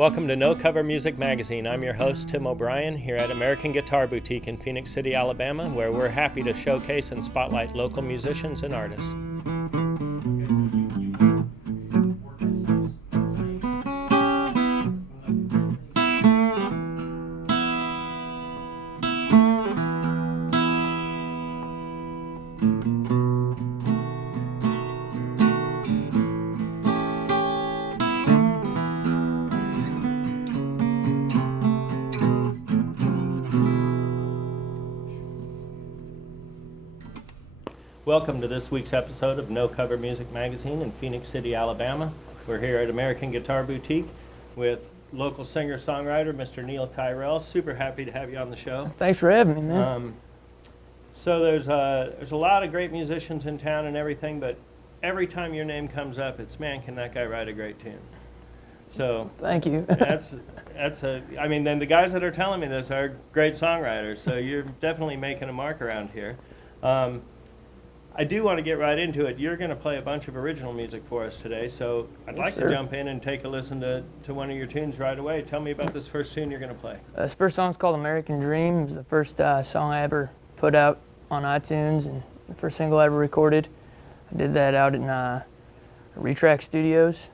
Welcome to No Cover Music Magazine. I'm your host, Tim O'Brien, here at American Guitar Boutique in Phoenix City, Alabama, where we're happy to showcase and spotlight local musicians and artists. Welcome to this week's episode of No Cover Music Magazine in Phoenix City, Alabama. We're here at American Guitar Boutique with local singer-songwriter Mr. Neil Tyrell. Super happy to have you on the show. Thanks for having me, man. So there's a lot of great musicians in town and everything, but every time your name comes up, it's, man, can that guy write a great tune? So thank you. I mean, then the guys that are telling me this are great songwriters, so you're definitely making a mark around here. I do want to get right into it. You're going to play a bunch of original music for us today, so I'd like to jump in and take a listen to one of your tunes right away. Tell me about this first tune you're going to play. This first song's called American Dream. It was the first song I ever put out on iTunes and the first single I ever recorded. I did that out in Retrack Studios,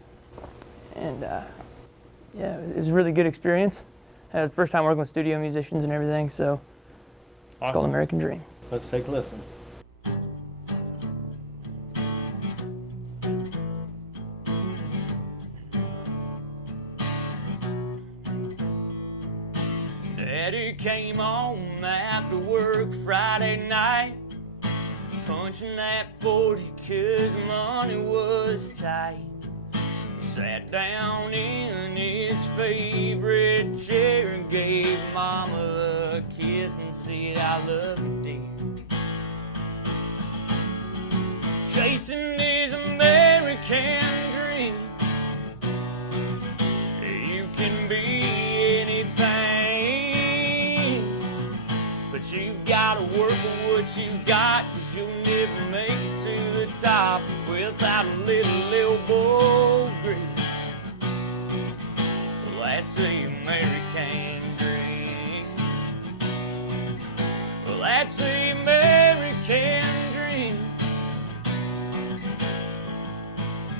and yeah, it was a really good experience. It was the first time working with studio musicians and everything, so it's called American Dream. Let's take a listen. Daddy came home after work Friday night, punching that 40 'cause money was tight. He sat down in his favorite chair and gave Mama a kiss and said, "I love you, dear." Chasing his American dream, you can be anything, but you've gotta work for what you got, 'cause you'll never make it to the top without a little elbow grease. Well, that's the American dream. Well, that's the American dream.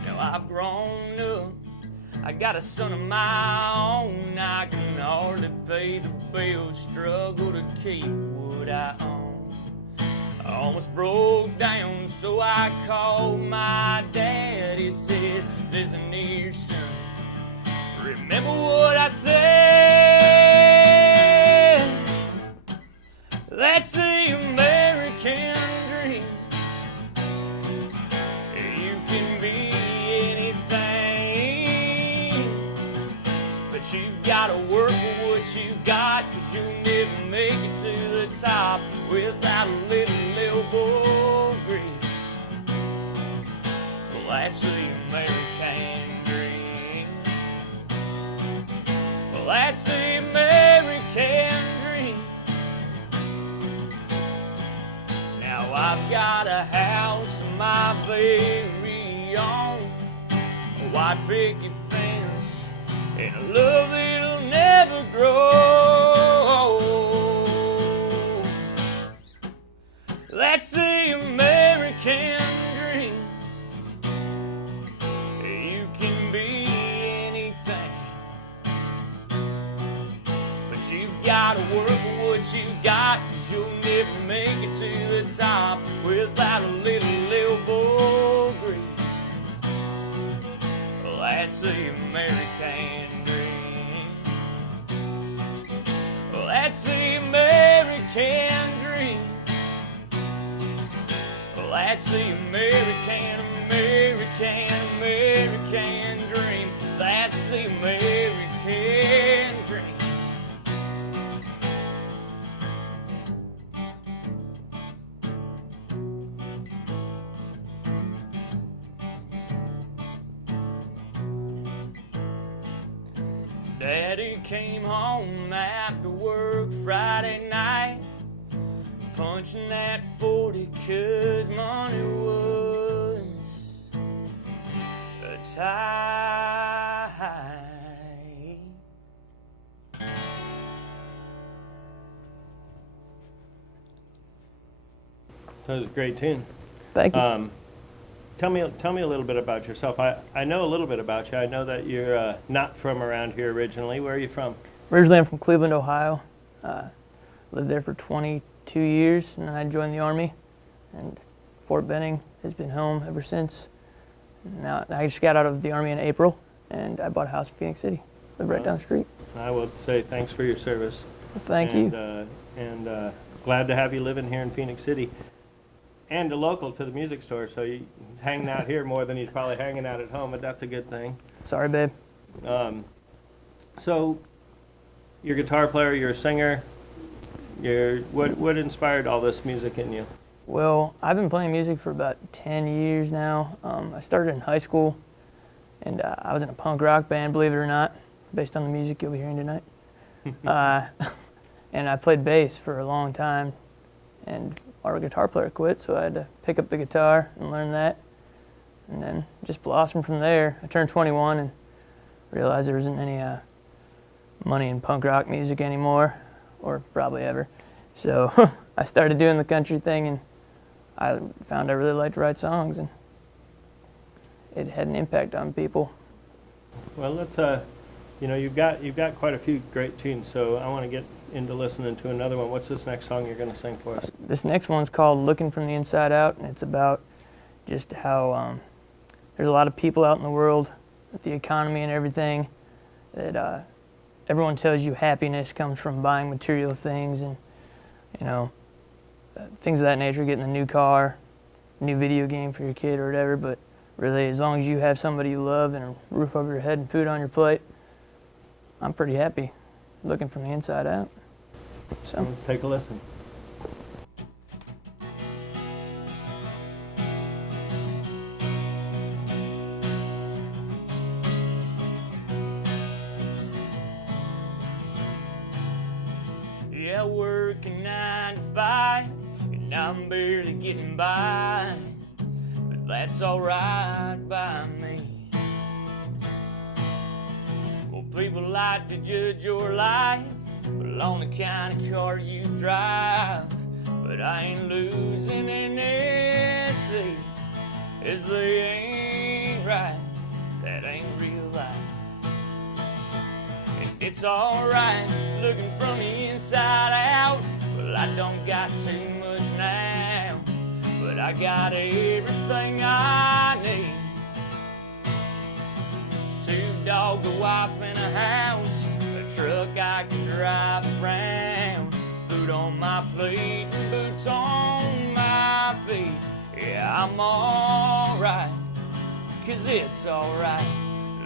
Now I've grown up, I got a son of my own. I can hardly pay the bills, struggle to keep what I own. I almost broke down, so I called my dad. He said, "Listen here, son, remember what I said? That's the American dream. You can be but you've gotta work for what you got, 'cause you'll never make it to the top without a little elbow grease. Well, that's the American dream. Well, that's the American dream. Now I've got a house of my very own, a white picket fence, and a love that'll never grow. That's the American dream. You can be anything, but you've gotta work for what you got, 'cause you'll never make it to the top without a little elbow grease. Well, that's the American dream. Well, that's the American dream. Well, that's the American dream. That's the American dream. Daddy came home after work Friday night, punching that 40 'cause money was tight. That was a great tune. Thank you. Tell me a little bit about yourself. I know a little bit about you. I know that you're not from around here originally. Where are you from? Originally, I'm from Cleveland, Ohio. Lived there for 22 years, and then I joined the Army. And Fort Benning has been home ever since. Now, I just got out of the Army in April, and I bought a house in Phoenix City. Live right down the street. I will say thanks for your service. Well, thank you. And glad to have you living here in Phoenix City. And a local to the music store, so he's hanging out here more than he's probably hanging out at home, but that's a good thing. Sorry, babe. So, you're a guitar player, you're a singer. What inspired all this music in you? Well, I've been playing music for about 10 years now. I started in high school, and I was in a punk rock band, believe it or not, based on the music you'll be hearing tonight. And I played bass for a long time, and our guitar player quit, so I had to pick up the guitar and learn that, and then just blossomed from there. I turned 21 and realized there wasn't any money in punk rock music anymore, or probably ever. So I started doing the country thing, and I found I really liked to write songs, and it had an impact on people. Well, let's you've got quite a few great tunes, so I want to get into listening to another one. What's this next song you're going to sing for us? This next one's called Looking from the Inside Out, and it's about just how there's a lot of people out in the world with the economy and everything that everyone tells you happiness comes from buying material things and, things of that nature, getting a new car, new video game for your kid or whatever, but really as long as you have somebody you love and a roof over your head and food on your plate, I'm pretty happy. Looking from the inside out. So let's take a listen. Yeah, working 9 to 5, and I'm barely getting by, but that's alright by me. Well, people like to judge your life on the kind of car you drive, but I ain't losing any sleep, as they ain't right, that ain't real life. And it's alright looking from the inside out. Well, I don't got too much now, but I got everything I need. 2 dogs, a wife, and a house, a truck I can drive around, food on my plate and boots on my feet. Yeah, I'm alright, 'cause it's alright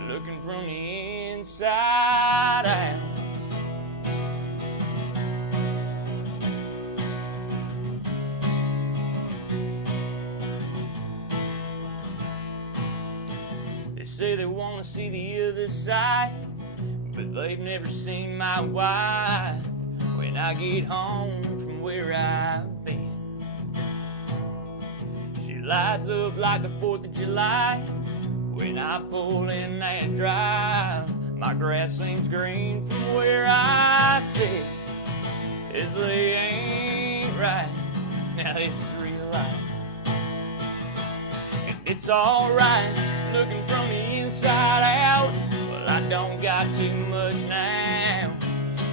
looking from the inside out. They say they want to see the other side, but they've never seen my wife when I get home from where I've been. She lights up like the 4th of July when I pull in that drive. My grass seems green from where I sit, as they ain't right. Now this is real life. It's alright looking from the inside out. Well, I don't got too much now,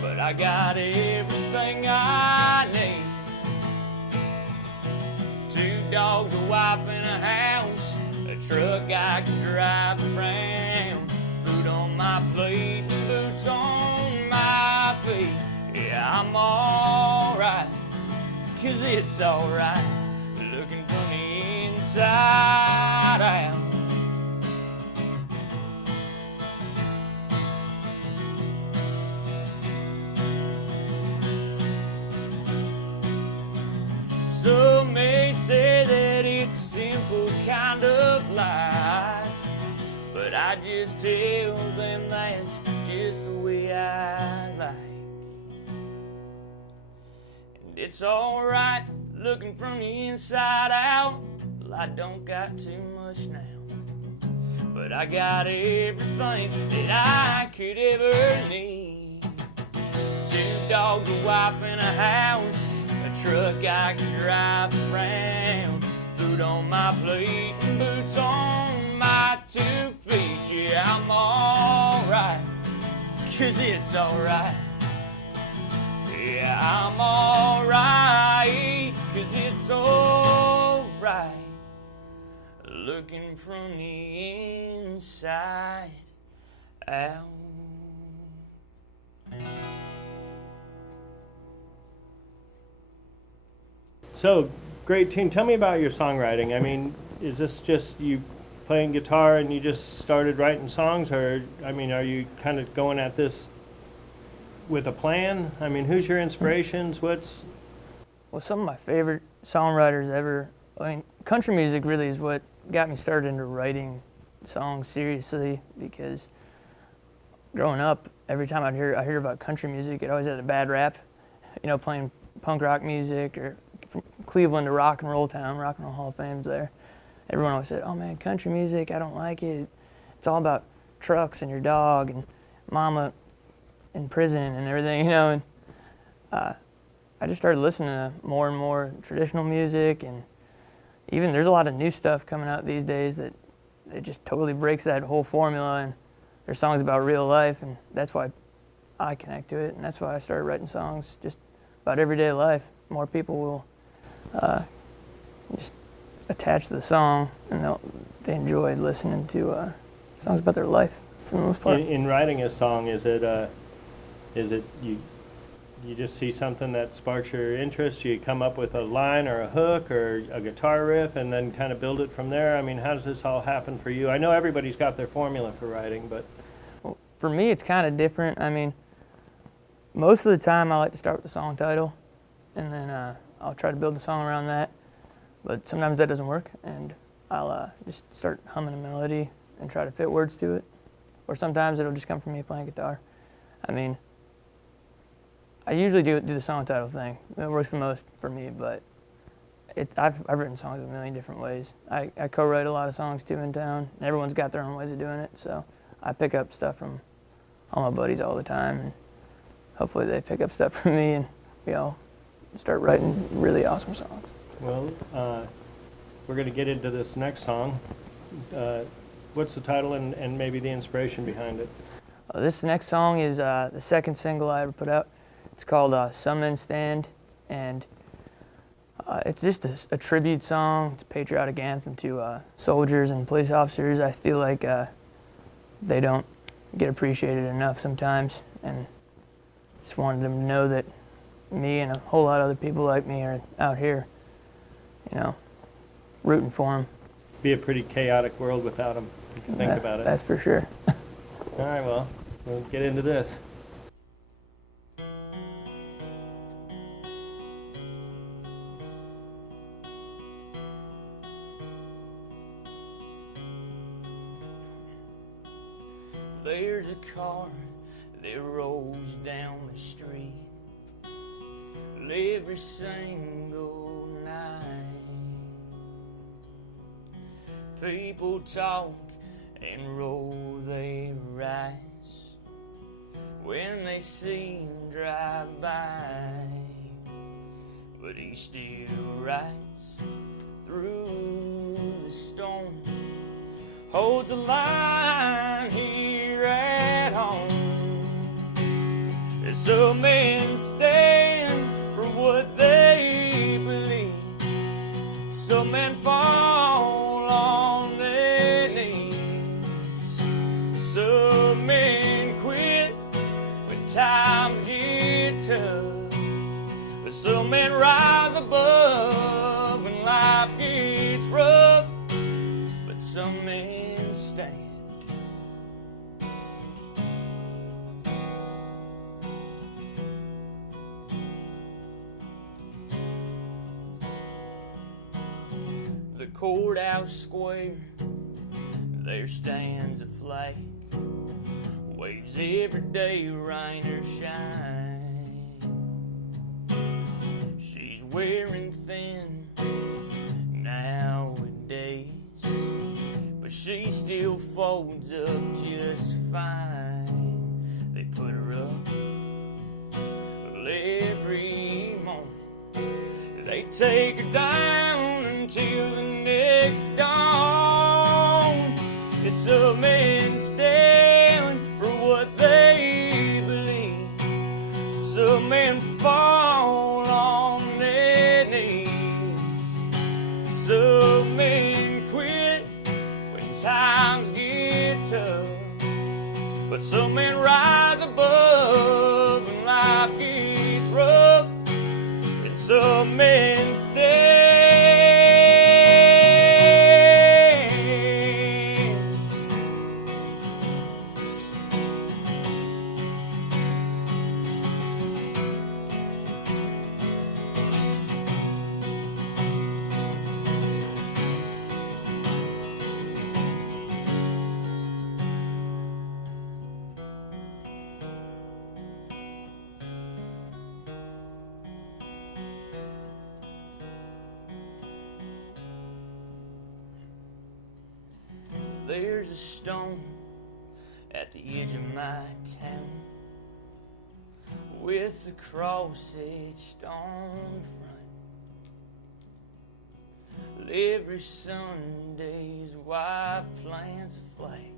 but I got everything I need. 2 dogs, a wife, and a house, a truck I can drive around, food on my plate and boots on my feet. Yeah, I'm alright, 'cause it's alright looking from the inside out. Some may say that it's a simple kind of life, but I just tell them that's just the way I like. And it's alright looking from the inside out. Well, I don't got too much now, but I got everything that I could ever need. 2 dogs, a wife, and a house, a truck I can drive around, food on my plate, and boots on my 2 feet. Yeah, I'm alright, 'cause it's alright. Yeah, I'm alright, 'cause it's alright. Looking from the inside out. So, great tune. Tell me about your songwriting. I mean, is this just you playing guitar and you just started writing songs, or I mean, are you kind of going at this with a plan? I mean, who's your inspirations? What's Well, some of my favorite songwriters ever, I mean, country music really is what got me started into writing songs seriously, because growing up, every time I hear about country music, it always had a bad rap. You know, playing punk rock music, or from Cleveland to Rock and Roll Town, Rock and Roll Hall of Fame's there. Everyone always said, "Oh man, country music, I don't like it. It's all about trucks and your dog and mama in prison and everything," you know. And I just started listening to more and more traditional music, and even there's a lot of new stuff coming out these days that it just totally breaks that whole formula, and there's songs about real life, and that's why I connect to it, and that's why I started writing songs just about everyday life. More people will just attach to the song, and they enjoy listening to songs about their life for the most part. in writing a song? Is it you just see something that sparks your interest? You come up with a line or a hook or a guitar riff, and then kind of build it from there. I mean, how does this all happen for you? I know everybody's got their formula for writing, but Well, for me, it's kind of different. I mean, most of the time I like to start with the song title, and then I'll try to build a song around that. But sometimes that doesn't work, and I'll just start humming a melody and try to fit words to it. Or sometimes it'll just come from me playing guitar. I mean, I usually do the song title thing. It works the most for me, but I've written songs a million different ways. I co-write a lot of songs too in town, and everyone's got their own ways of doing it, so I pick up stuff from all my buddies all the time, and hopefully they pick up stuff from me, and we all start writing really awesome songs. well, we're going to get into this next song. What's the title and maybe the inspiration behind it? This next song is the second single I ever put out. It's called Some Men Stand, and it's just a tribute song. It's a patriotic anthem to soldiers and police officers. I feel like they don't get appreciated enough sometimes, and just wanted them to know that me and a whole lot of other people like me are out here, you know, rooting for them. Be a pretty chaotic world without them, if you think about it. That's for sure. All right, well, we'll get into this. There's a car that rolls down the street every single night. People talk and roll their eyes when they see him drive by, but he still rides through the storm, holds a line here at home. And some men stand for what they believe, some men fall on their knees, some men quit when times get tough, but some men rise above when life gets rough, but some men stand. The courthouse square, there stands a flag, waves every day, rain or shine. She's wearing thin nowadays, but she still folds up just fine. They put her up every morning, 'cause she still stands for what they believe. Some men fall on their knees, some men quit when times get tough, but some men stand. The courthouse square, there stands a flag, waves every day, rain or shine. She's wearing thin nowadays, but she still folds up just fine. They put her up every morning, 'cause she still stands for what they believe. take her down until the next dawn. It's some men stand for what they believe. Some men fall on their knees. Some men quit when times get tough. But some men rise above when life gets rough. And some men stay. There's a stone at the edge of my town with a cross etched on the front. Every Sunday's wife plants a flag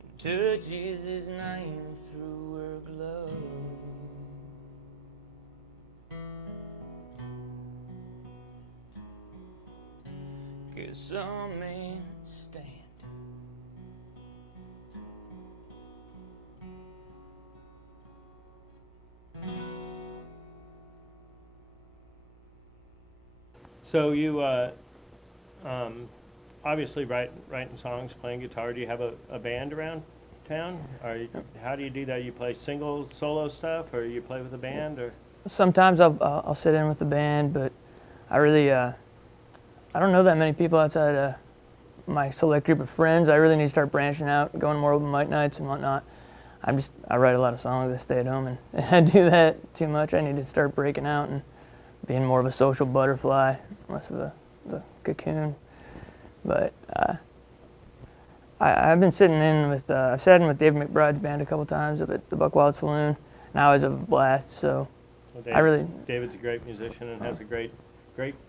and touches his name through her glove. 'Cause some men stand. So you obviously writing songs, playing guitar. Do you have a band around town? How do you do that? You play single, solo stuff, or you play with a band, or? Sometimes I'll sit in with the band, but I really I don't know that many people outside my select group of friends. I really need to start branching out, going more open mic nights and whatnot. I write a lot of songs. I stay at home and I do that too much. I need to start breaking out and being more of a social butterfly, less of the cocoon. But I've been sitting in with I've sat in with David McBride's band a couple times up at the Buckwild Saloon, and I was a blast. So Well, David's a great musician and has a great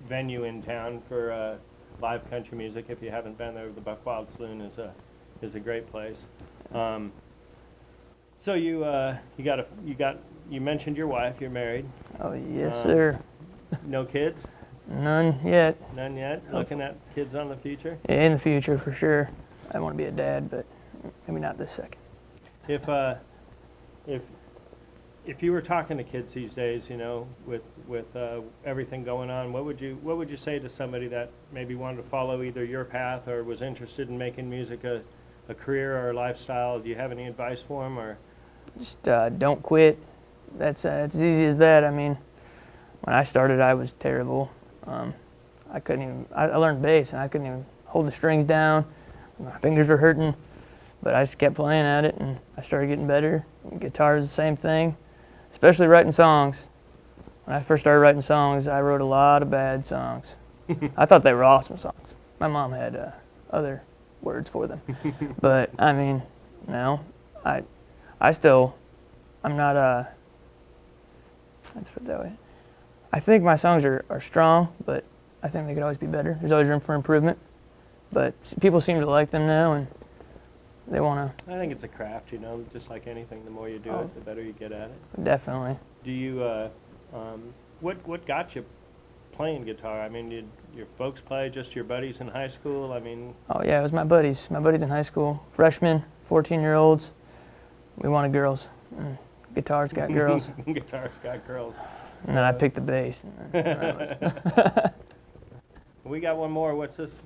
venue in town for live country music. If you haven't been there, the Buckwild Saloon is a great place. So you mentioned your wife. You're married. Oh yes, sir. No kids? None yet. None yet. Looking at kids on the future. In the future, for sure. I want to be a dad, but maybe not this second. If you were talking to kids these days, you know, with everything going on, what would you say to somebody that maybe wanted to follow either your path or was interested in making music a career or a lifestyle? Do you have any advice for them, or? Just don't quit. That's as easy as that. I mean, when I started, I was terrible. I couldn't even. I learned bass, and I couldn't even hold the strings down. My fingers were hurting, but I just kept playing at it, and I started getting better. Guitar is the same thing, especially writing songs. When I first started writing songs, I wrote a lot of bad songs. I thought they were awesome songs. My mom had other words for them, but I mean, no, I'm not. Let's put it that way. I think my songs are strong, but I think they could always be better. There's always room for improvement. But people seem to like them now, and they want to. I think it's a craft, you know, just like anything. The more you do it, the better you get at it. Definitely. Do you? What got you playing guitar? I mean, did your folks play? Just your buddies in high school? I mean. Oh yeah, it was my buddies. My buddies in high school, freshmen, 14-year-olds. We wanted girls. Guitars got girls. Guitars got girls. And then I picked the bass. We got one more. What's this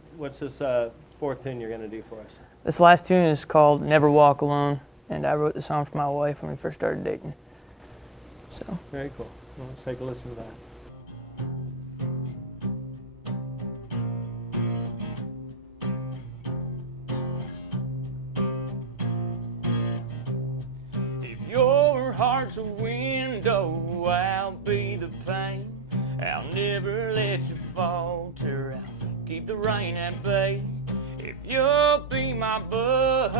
fourth tune you're going to do for us? This last tune is called Never Walk Alone, and I wrote the song for my wife when we first started dating. So. Very cool. Well, let's take a listen to that. Your heart's a window, I'll be the pain. I'll never let you falter, I'll keep the rain at bay. If you'll be my bud,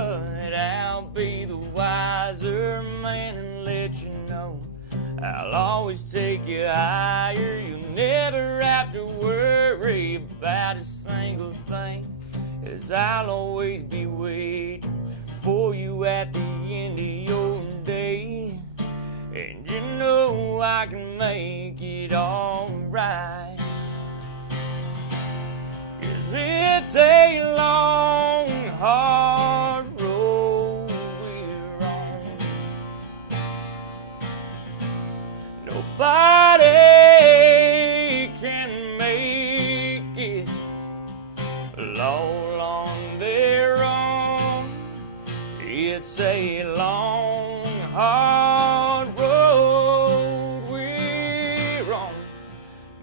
I'll be the wiser man and let you know I'll always take you higher. You'll never have to worry about a single thing, as I'll always be waiting for you at the end of your day. And you know I can make it alright, 'cause it's a long, hard road we're on. Nobody can make it all on their own. It's a long, hard road we're on,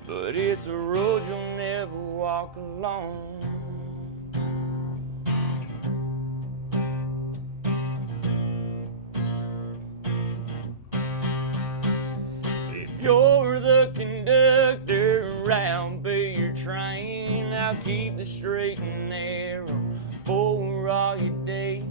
but it's a road you'll never walk alone. If you're the conductor around by your train, I'll keep the straight and narrow for all your days.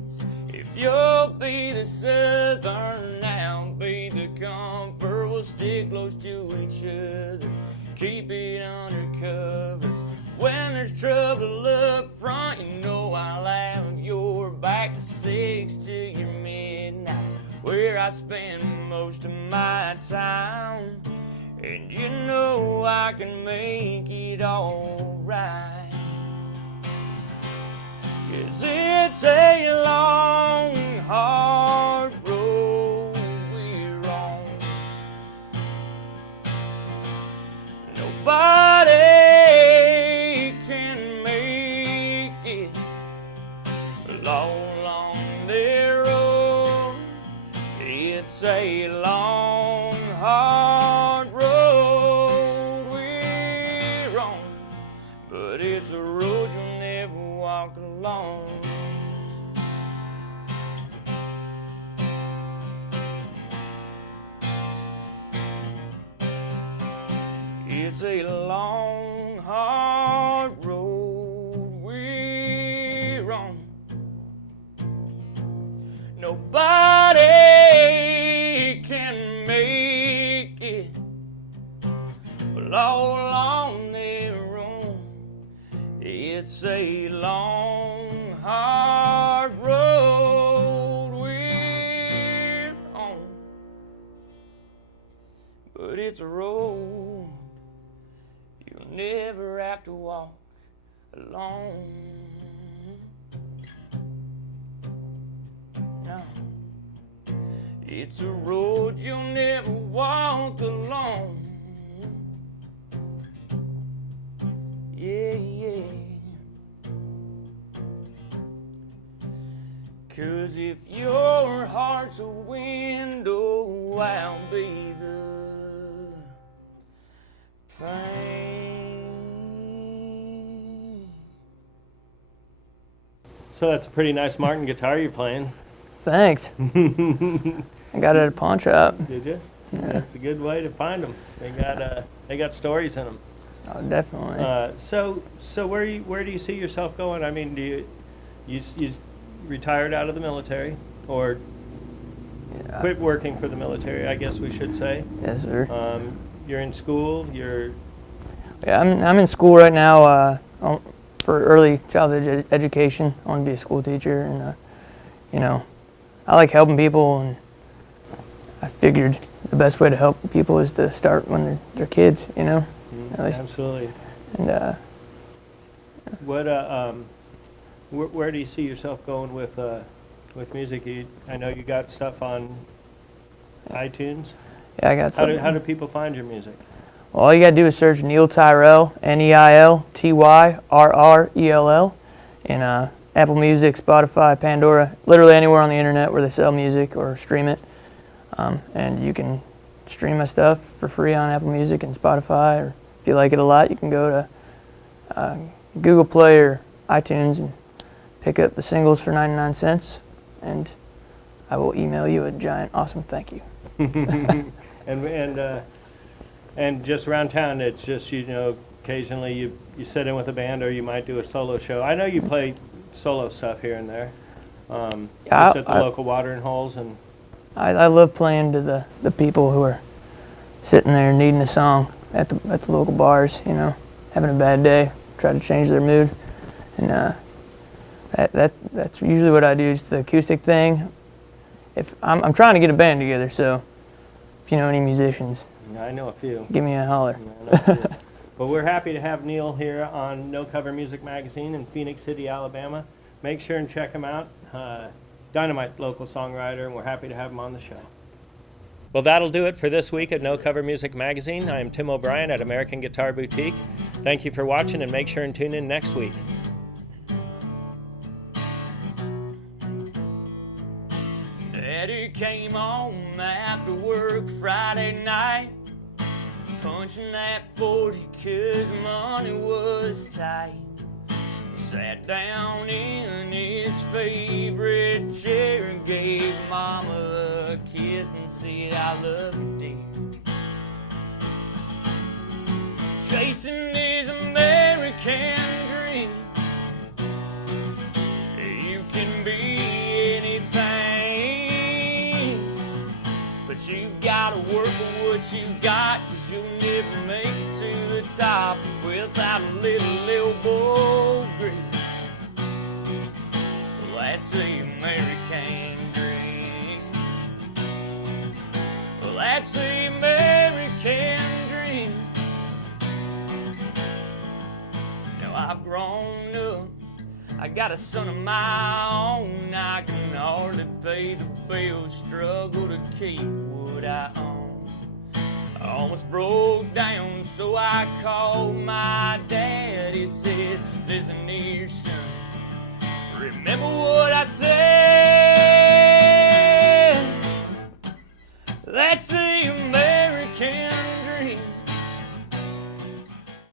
If you'll be the southern, I'll be the comfort. We'll stick close to each other, keep it under covers. When there's trouble up front, you know I'll have your back to 6 till your midnight, where I spend most of my time. And you know I can make it alright, 'cause it's a long, hard road we're on. Nobody can make it all on their own. It's a long, hard road we're on, but it's a road you'll never walk alone. It's a long, hard road we're on. Nobody can make it all on their own. It's a long, hard road we're on, but it's a road you'll never have to walk alone. No, it's a road you'll never walk alone. Yeah, yeah. 'Cause if your heart's a window, I'll be the pane. So that's a pretty nice Martin guitar you're playing. Thanks. I got it at a pawn shop. Did you? Yeah. That's a good way to find them. They got stories in them. Oh, definitely. So where do you see yourself going? I mean, you retired out of the military, or Yeah. quit working for the military, I guess we should say. Yes, sir. You're in school. Yeah, I'm in school right now for early childhood education. I want to be a school teacher, and I like helping people, and I figured the best way to help people is to start when they're kids, At least. Absolutely. And Where do you see yourself going with music? I know you got stuff on iTunes. yeah, I got How some. do people find your music? Well, all you gotta do is search Neil Tyrell, NeilTyrrell, in Apple Music, Spotify, Pandora, literally anywhere on the internet where they sell music or stream it. And you can stream my stuff for free on Apple Music and Spotify, or if you like it a lot, you can go to Google Play or iTunes and pick up the singles for 99 cents, and I will email you a giant awesome thank you. And just around town, it's just, occasionally you sit in with a band, or you might do a solo show. I know you play solo stuff here and there. Yeah, Just at the local watering holes. And I love playing to the people who are sitting there needing a song at the local bars, you know, having a bad day, try to change their mood, and that's usually what I do. Is the acoustic thing. If I'm trying to get a band together, so if you know any musicians, I know a few. give me a holler. I know a few. But we're happy to have Neil here on No Cover Music Magazine in Phoenix City, Alabama. Make sure and check him out. Dynamite local songwriter, and we're happy to have him on the show. Well, that'll do it for this week at No Cover Music Magazine. I am Tim O'Brien at American Guitar Boutique. Thank you for watching, and make sure and tune in next week. Daddy came home after work Friday night, punching that 40 'cause money was tight. He sat down in his favorite chair and gave Mama a kiss and said, "I love you, dear." Chasing his American dream, you can be anything, but you've gotta work for what you got, 'cause you'll never make it to the top without a little elbow grease. Well, that's the American dream. Well, that's the American dream. Now I've grown up, I got a son of my own. I can hardly pay the bills, struggle to keep what I own. I almost broke down, so I called my dad. He said, "Listen here, son, remember what I said? That's the